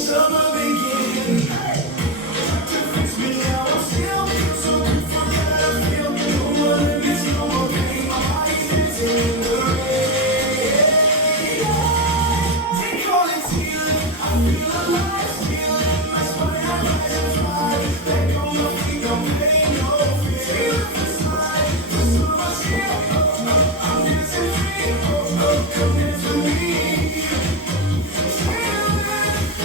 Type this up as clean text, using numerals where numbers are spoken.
summer begin. To fix me now, I'm still so grateful that I feel no more limits, no more pain. My body's dancing in the rain. Take all it's healing, I feel alive.